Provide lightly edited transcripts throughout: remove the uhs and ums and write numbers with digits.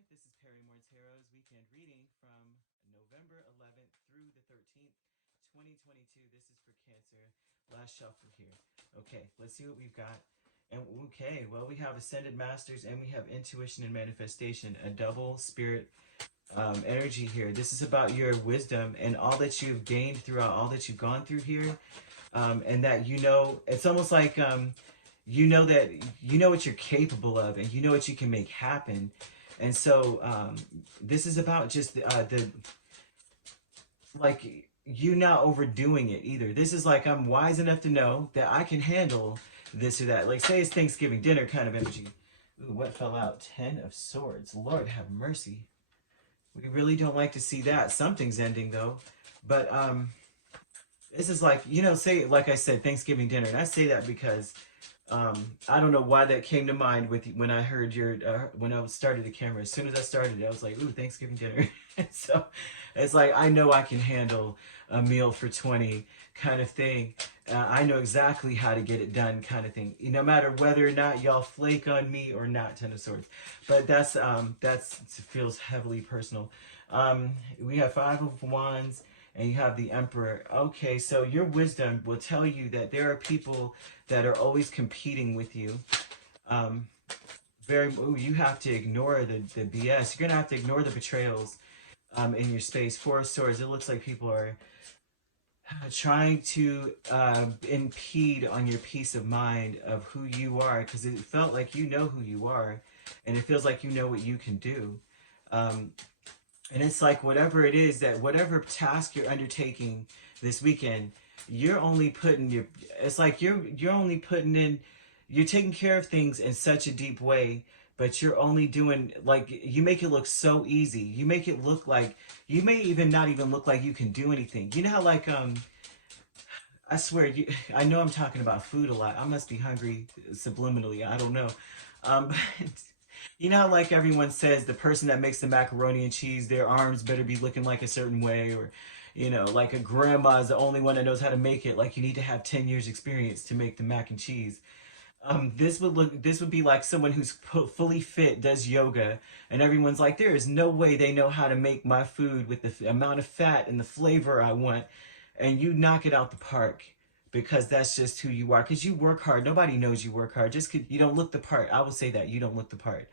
This is Perrymore Tarot's weekend reading from November 11th through the 13th, 2022. This is for Cancer. Last shuffle here. Okay, let's see what we've got. And okay, well, we have Ascended Masters and we have Intuition and Manifestation, a double spirit energy here. This is about your wisdom and all that you've gained throughout all that you've gone through here. And that it's almost like that you know what you're capable of and you know what you can make happen. And so this is about just like you not overdoing it either. This is like I'm wise enough to know that I can handle this or that. Like say it's Thanksgiving dinner kind of energy. Ooh, what fell out? 10 of Swords. Lord have mercy. We really don't like to see that. Something's ending though. But this is like, say, like I said, Thanksgiving dinner. And I say that because I don't know why that came to mind with when I heard when I started the camera. As soon as I started it, I was like, ooh, Thanksgiving dinner. So it's like, I know I can handle a meal for 20 kind of thing. I know exactly how to get it done kind of thing. No matter whether or not y'all flake on me or not, Ten of Swords. But that's feels heavily personal. We have Five of Wands. And you have the Emperor. Okay, so your wisdom will tell you that there are people that are always competing with you. You have to ignore the BS. You're going to have to ignore the betrayals in your space. Four of Swords, it looks like people are trying to impede on your peace of mind of who you are, because it felt like you know who you are, and it feels like you know what you can do. And it's like whatever it is whatever task you're undertaking this weekend, you're only putting you're taking care of things in such a deep way, but you're only doing, like, you make it look so easy. You make it look like, you may even not even look like you can do anything. You know how, like, I swear, I know I'm talking about food a lot. I must be hungry subliminally. I don't know. You know, like everyone says, the person that makes the macaroni and cheese, their arms better be looking like a certain way, or, like a grandma is the only one that knows how to make it. Like you need to have 10 years experience to make the mac and cheese. This would be like someone who's fully fit, does yoga, and everyone's like, there is no way they know how to make my food with the amount of fat and the flavor I want, and you knock it out the park. Because that's just who you are. Because you work hard. Nobody knows you work hard. Just 'cause you don't look the part. I will say that. You don't look the part.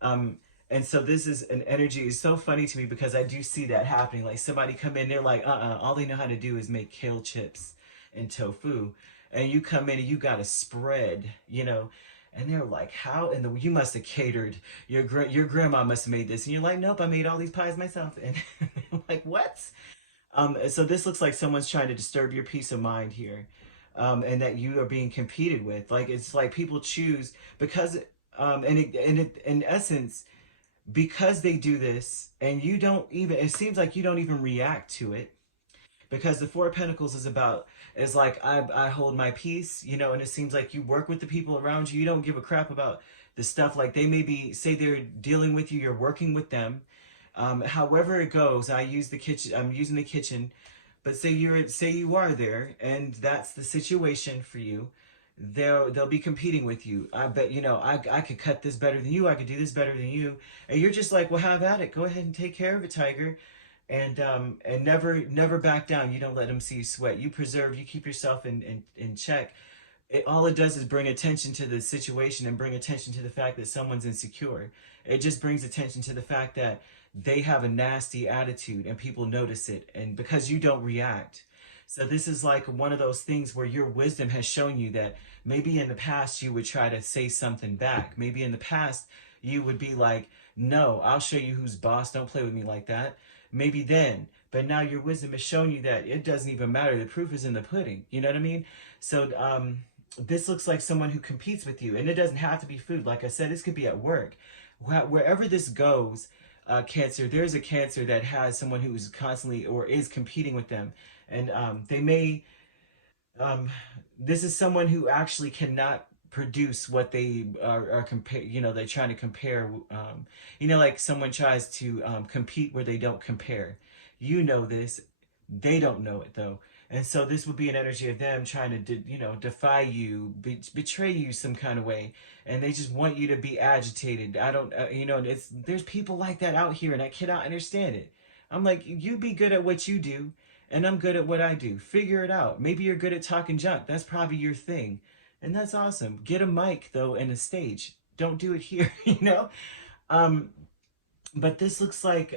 And so this is an energy. It's so funny to me because I do see that happening. Like somebody come in, they're like, all they know how to do is make kale chips and tofu. And you come in and you got a spread, and they're like, how in the, you must have catered. Your grandma must have made this. And you're like, nope, I made all these pies myself. And I'm like, what? So this looks like someone's trying to disturb your peace of mind here. And that you are being competed with. Like, it's like people choose because, in essence, because they do this and you don't even, it seems like you don't even react to it, because the Four of Pentacles is like, I hold my peace, and it seems like you work with the people around you. You don't give a crap about the stuff. Like they maybe say they're dealing with you, you're working with them. However it goes, I'm using the kitchen, but say you are there and that's the situation for you. They'll be competing with you. I bet, I could cut this better than you. I could do this better than you. And you're just like, well, have at it. Go ahead and take care of it, tiger. And never back down. You don't let them see you sweat. You keep yourself in check. All it does is bring attention to the situation and bring attention to the fact that someone's insecure. It just brings attention to the fact that they have a nasty attitude and people notice it, and because you don't react. So this is like one of those things where your wisdom has shown you that maybe in the past you would try to say something back. Maybe in the past you would be like, no, I'll show you who's boss. Don't play with me like that. Maybe then. But now your wisdom has shown you that it doesn't even matter. The proof is in the pudding. You know what I mean? So this looks like someone who competes with you. And it doesn't have to be food. Like I said, this could be at work. Wherever this goes, Cancer, there's a Cancer that has someone who is constantly or is competing with them. And they may, this is someone who actually cannot produce what they are they're trying to compare. Like someone tries to compete where they don't compare. You know this. They don't know it though. And so this would be an energy of them trying to, defy you, betray you some kind of way. And they just want you to be agitated. I don't, there's people like that out here and I cannot understand it. I'm like, you be good at what you do and I'm good at what I do. Figure it out. Maybe you're good at talking junk. That's probably your thing. And that's awesome. Get a mic though and a stage. Don't do it here, Um, but this looks like,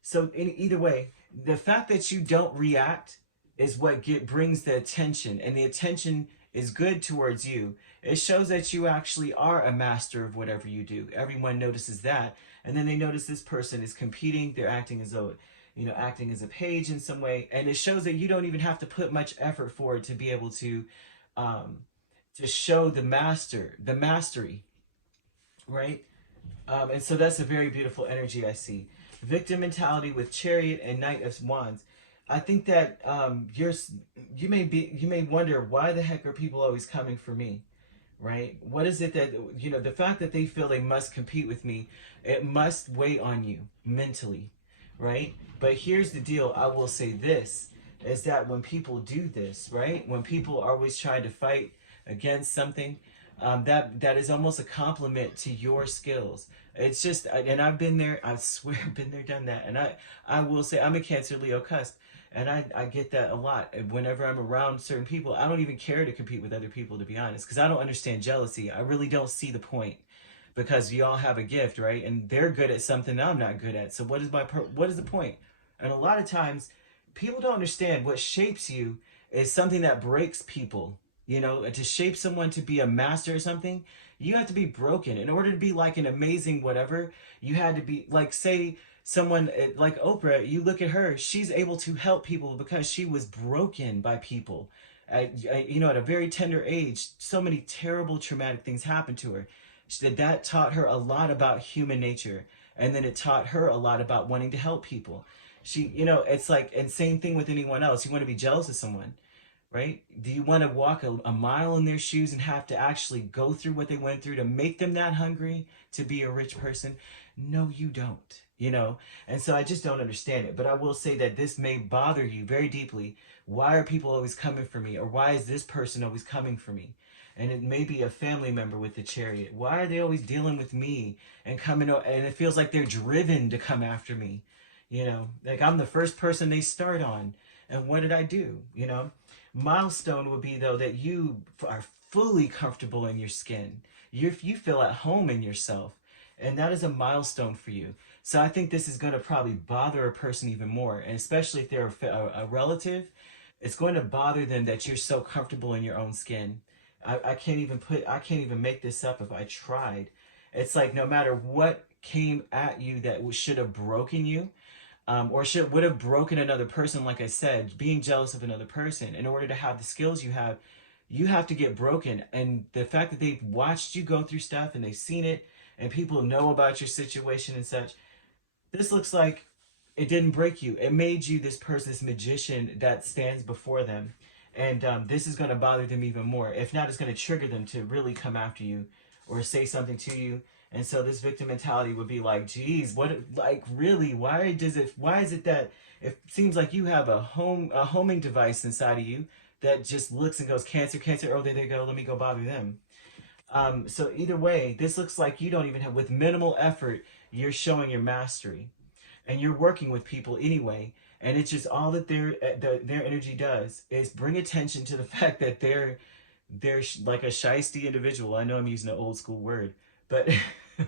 so in either way, the fact that you don't react is what brings the attention, and the attention is good towards you. It shows that you actually are a master of whatever you do. Everyone notices that, and then they notice this person is competing. They're acting as though, acting as a page in some way, and it shows that you don't even have to put much effort forward to be able to show the mastery, right? And so that's a very beautiful energy I see. Victim mentality with Chariot and Knight of Wands. I think that you may wonder, why the heck are people always coming for me, right? What is it that, the fact that they feel they must compete with me, it must weigh on you mentally, right? But here's the deal. I will say this, is that when people do this, right? When people are always trying to fight against something, that is almost a compliment to your skills. It's just, and I've been there, I swear I've been there, done that. And I will say, I'm a Cancer Leo cusp, and I get that a lot. Whenever I'm around certain people, I don't even care to compete with other people, to be honest, because I don't understand jealousy. I really don't see the point, because we all have a gift, right? And they're good at something I'm not good at. So what is the point? And a lot of times, people don't understand what shapes you is something that breaks people. To shape someone to be a master or something, you have to be broken. In order to be like an amazing whatever, you had to be like, say, someone like Oprah, you look at her, she's able to help people because she was broken by people. At a very tender age, so many terrible, traumatic things happened to her. That taught her a lot about human nature. And then it taught her a lot about wanting to help people. It's like, and same thing with anyone else. You want to be jealous of someone, right? Do you want to walk a mile in their shoes and have to actually go through what they went through to make them that hungry to be a rich person? No, you don't, And so I just don't understand it. But I will say that this may bother you very deeply. Why are people always coming for me? Or why is this person always coming for me? And it may be a family member with the Chariot. Why are they always dealing with me and coming? And it feels like they're driven to come after me. Like I'm the first person they start on. And what did I do? Milestone would be, though, that you are fully comfortable in your skin. You feel at home in yourself. And that is a milestone for you. So I think this is going to probably bother a person even more. And especially if they're a relative, it's going to bother them that you're so comfortable in your own skin. I can't even make this up if I tried. It's like no matter what came at you that should have broken you, or would have broken another person, like I said, being jealous of another person. In order to have the skills you have to get broken. And the fact that they've watched you go through stuff and they've seen it and people know about your situation and such, this looks like it didn't break you. It made you this person, this magician that stands before them. And this is going to bother them even more. If not, it's going to trigger them to really come after you or say something to you. And so this victim mentality would be like, geez, really, why is it that it seems like you have a homing device inside of you that just looks and goes, Cancer, Cancer, oh, there they go, let me go bother them. So either way, this looks like you don't even have, with minimal effort, you're showing your mastery. And you're working with people anyway. And it's just all that their energy does is bring attention to the fact that they're like a shiesty individual. I know I'm using an old school word, but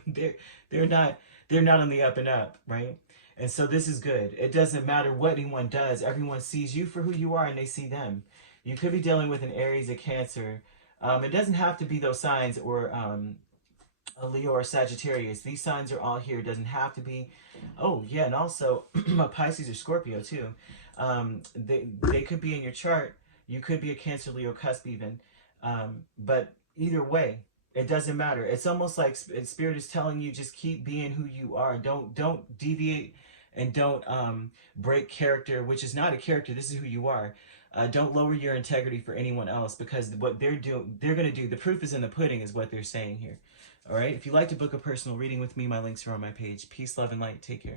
they're not on the up and up, right? And so this is good. It doesn't matter what anyone does. Everyone sees you for who you are and they see them. You could be dealing with an Aries, a Cancer. It doesn't have to be those signs, or a Leo or Sagittarius. These signs are all here. It doesn't have to be. Oh, yeah, and also a Pisces or Scorpio too. They could be in your chart. You could be a Cancer, Leo cusp even. But either way, it doesn't matter. It's almost like Spirit is telling you, just keep being who you are. Don't deviate, and don't break character, which is not a character. This is who you are. Don't lower your integrity for anyone else, because what they're going to do, the proof is in the pudding, is what they're saying here. All right. If you'd like to book a personal reading with me, my links are on my page. Peace, love, and light. Take care.